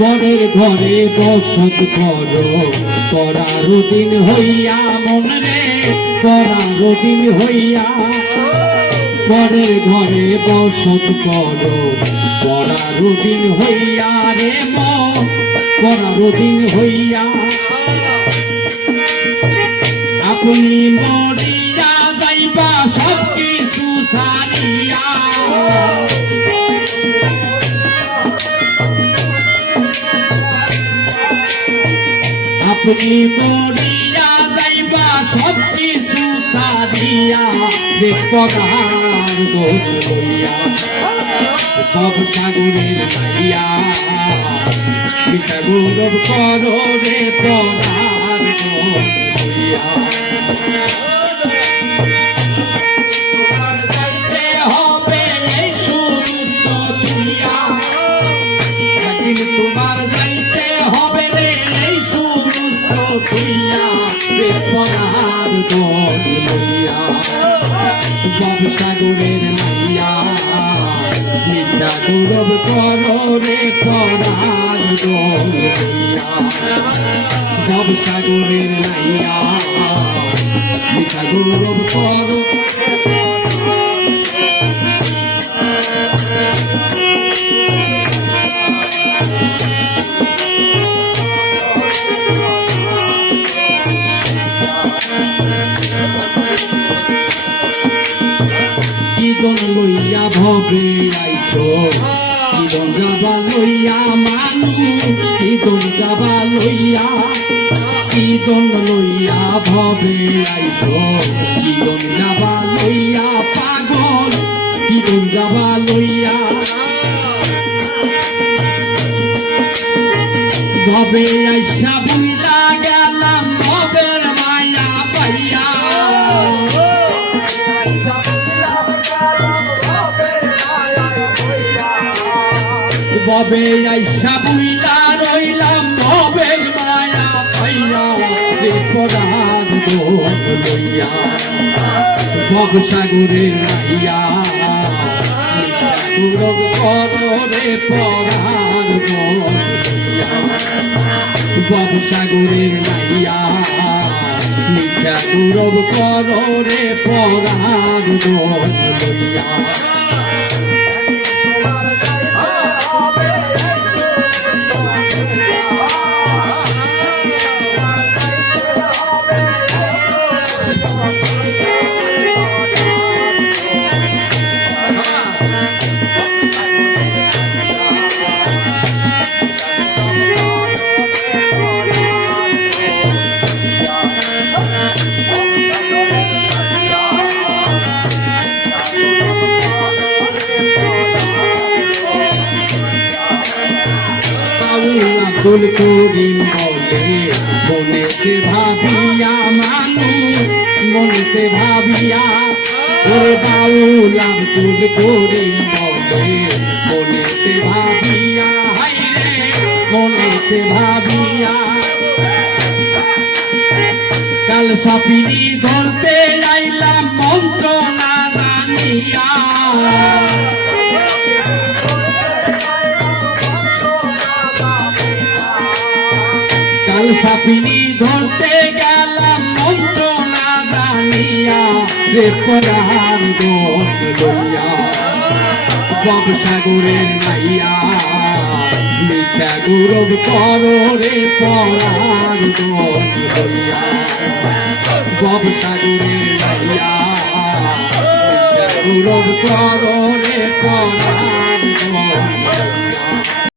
পরের ঘরে বসত করো পরার দিন হইয়া মন রে পরার দিন হইয়া পরের ঘরে বসত করো পরার দিন হইয়া রে মন পরার দিন হইয়া আপনি মরিয়া যাইবা সব কিছু ছাড়িয়া আপনি মরিয়া যাইবা সব কিছু ছাড়িয়া পরার দোষ হইয়া সব সাগরের মাইয়া পিতা গৌরব করো রে পরার দোষ হইয়া হবে এই সুস্থ তুইয়া একদিন তোমার যাইতে হবে রে এই সুস্থ তুইয়া পরার দোষ হইয়া সাগরের মাইয়া পিতা গৌরব করো রে পরার দোষ হইয়া সাগরের মাইয়া পিতা গৌরব করো কিদন লইয়া ভবে আইছো কিদন যাবা লইয়া মানুষ কিদন যাবা লইয়া কিদন লইয়া ভবে আইছো কিদন যাবা লইয়া পাগল কিদন যাবা লইয়া ভবে আইসা বুইলা গেলাম ভবের মায়া পাইয়া ভবে আইসা বুইলা রইলাম ভবের মায়া পাইয়া রে পরার দোষ লইয়া ভব সাগরের মাইয়া গৌরব করো রে পরার দোষ লইয়া ভব সাগরের মাইয়া মিঠা গৌরব করো রে পরার দোষ লইয়া আব্দুল করিম বলে মনেতে ভাবিয়া মানুষ মনেতে ভাবিয়া ওরে বাউল আব্দুল করিম বলে মনেতে ভাবিয়া হাইরে মনেতে ভাবিয়া কাল সাপিনি ধরতে আইলাম মন্ত্র না জানিয়া কাল সাপিনি ধরতে গেলাম মন্ত্র না জানিয়া রে পরার দোষ লইয়া ভব সাগরের মাইয়া মিঠা গৌরব করো রে পরার দোষ লইয়া ভব সাগরের মাইয়া মিঠা গৌরব করো রে পরার